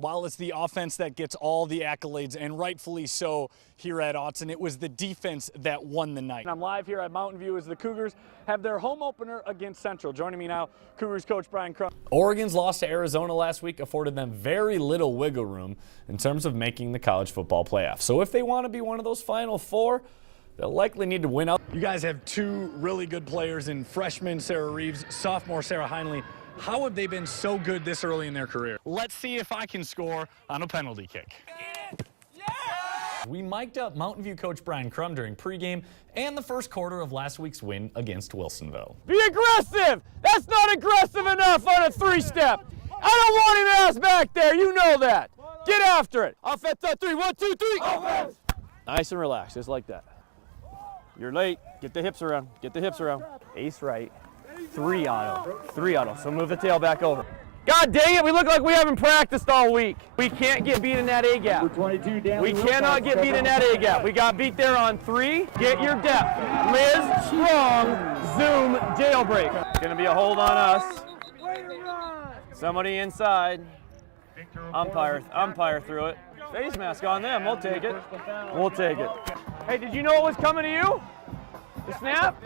While it's the offense that gets all the accolades, and rightfully so here at Autzen, it was the defense that won the night. I'm live here at Mountain View as the Cougars have their home opener against Central. Joining me now, Cougars coach Brian Crum. Oregon's loss to Arizona last week afforded them very little wiggle room in terms of making the college football playoff. So if they want to be one of those Final Four, they'll likely need to win out. You guys have two really good players in freshman Sarah Reeves, sophomore Sarah Heinley. How have they been so good this early in their career? Let's see if I can score on a penalty kick. Yeah! We mic'd up Mountain View coach Brian Crum during pregame and the first quarter of last week's win against Wilsonville. Be aggressive! That's not aggressive enough on a three-step. I don't want him ass back there, you know that. Get after it. Offense on three, 1, 2, 3. Offense! Nice and relaxed, just like that. You're late, get the hips around, get the hips around. Ace right. 3 auto, so move the tail back over. God dang it, we look like we haven't practiced all week. We can't get beat in that A gap. We cannot get beat in that A gap. We got beat there on 3. Get your depth. Liz, strong, zoom, jailbreak. It's gonna be a hold on us. Somebody inside. Umpire through it. Face mask on them, we'll take it. We'll take it. Hey, did you know it was coming to you? The snap?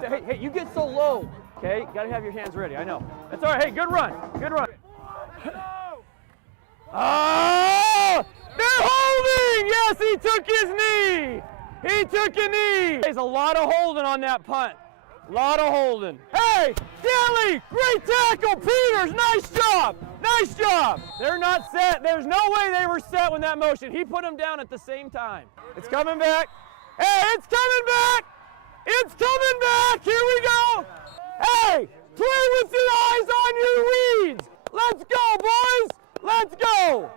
Hey, you get so low, okay? Gotta have your hands ready, I know. That's all right, hey, good run, good run. Oh! They're holding! Yes, he took his knee! He took a knee! There's a lot of holding on that punt. A lot of holding. Hey, Daly, great tackle! Peters, nice job! Nice job! They're not set. There's no way they were set when that motion. He put them down at the same time. It's coming back. Hey, it's coming back! It's coming back! Here we go! Hey! Play with your eyes on your weeds! Let's go, boys! Let's go!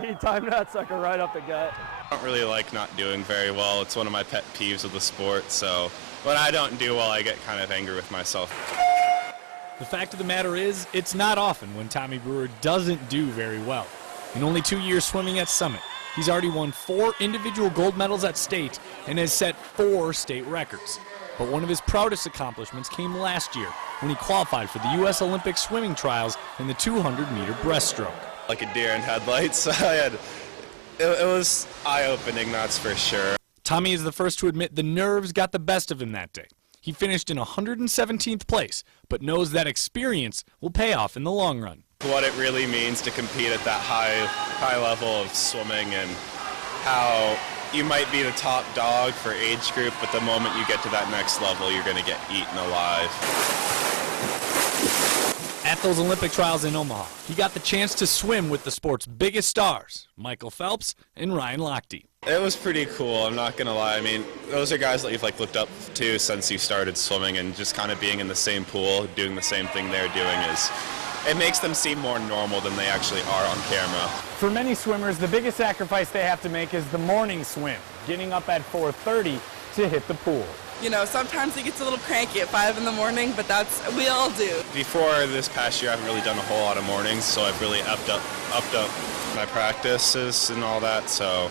He timed that sucker right up the gut. I don't really like not doing very well. It's one of my pet peeves of the sport, so when I don't do well, I get kind of angry with myself. The fact of the matter is, it's not often when Tommy Brewer doesn't do very well. In only 2 years swimming at Summit, he's already won 4 individual gold medals at state and has set 4 state records. But one of his proudest accomplishments came last year when he qualified for the U.S. Olympic swimming trials in the 200-meter breaststroke. Like a deer in headlights. It was eye-opening, that's for sure. Tommy is the first to admit the nerves got the best of him that day. He finished in 117th place, but knows that experience will pay off in the long run. What it really means to compete at that high level of swimming, and how you might be the top dog for age group, but the moment you get to that next level, you're going to get eaten alive. At those Olympic trials in Omaha, he got the chance to swim with the sport's biggest stars, Michael Phelps and Ryan Lochte. It was pretty cool, I'm not going to lie. I mean, those are guys that you've looked up to since you started swimming, and just kind of being in the same pool, doing the same thing they're doing it makes them seem more normal than they actually are on camera. For many swimmers, the biggest sacrifice they have to make is the morning swim, getting up at 4:30 to hit the pool. You know, sometimes he gets a little cranky at 5 in the morning, but we all do. Before this past year, I haven't really done a whole lot of mornings, so I've really upped up my practices and all that, so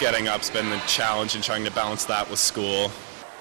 getting up's been a challenge and trying to balance that with school.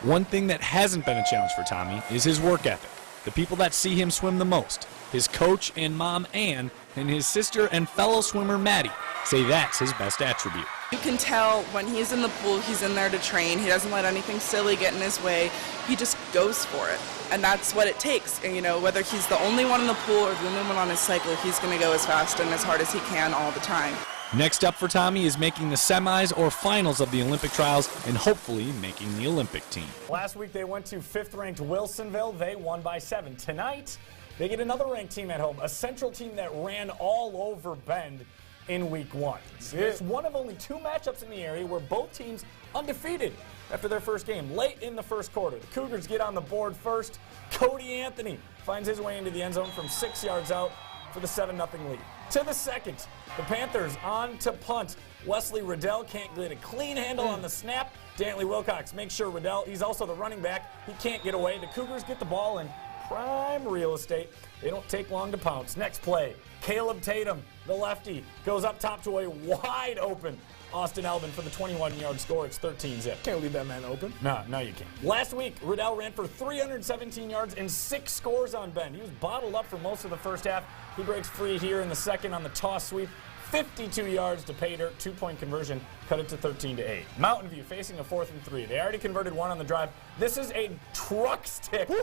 One thing that hasn't been a challenge for Tommy is his work ethic. The people that see him swim the most, his coach and mom Ann, and his sister and fellow swimmer Maddie, say that's his best attribute. You can tell when he's in the pool, he's in there to train. He doesn't let anything silly get in his way. He just goes for it. And that's what it takes. And, you know, whether he's the only one in the pool or the only one on his cycle, he's going to go as fast and as hard as he can all the time. Next up for Tommy is making the semis or finals of the Olympic trials and hopefully making the Olympic team. Last week they went to 5th-ranked Wilsonville. They won by 7. Tonight, they get another ranked team at home, a Central team that ran all over Bend in week 1. It's one of only 2 matchups in the area where both teams undefeated after their first game. Late in the first quarter, the Cougars get on the board first. Cody Anthony finds his way into the end zone from 6 yards out for the 7-0 lead. To the second, the Panthers on to punt. Wesley Riddell can't get a clean handle on the snap. Dantley Wilcox makes sure Riddell, he's also the running back, he can't get away. The Cougars get the ball in prime real estate. They don't take long to pounce. Next play, Caleb Tatum, the lefty, goes up top to a wide open Austin Albin for the 21-yard score. It's 13-zip. Can't leave that man open. No, you can't. Last week, Riddell ran for 317 yards and 6 scores on Bend. He was bottled up for most of the first half. He breaks free here in the second on the toss sweep. 52 yards to pay dirt, 2-point conversion, cut it to 13-8. Mountain View facing a 4th and 3. They already converted one on the drive. This is a truck stick by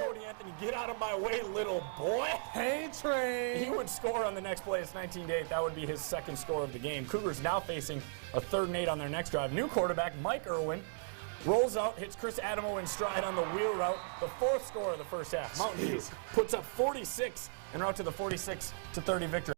Cody Anthony. Get out of my way, little boy. Hey, Train. He would score on the next play. It's 19-8. That would be his second score of the game. Cougars now facing a 3rd and 8 on their next drive. New quarterback, Mike Irwin, rolls out, hits Chris Adamo in stride on the wheel route. The 4th score of the first half. Mountain View puts up 46 en route to the 46-30 victory.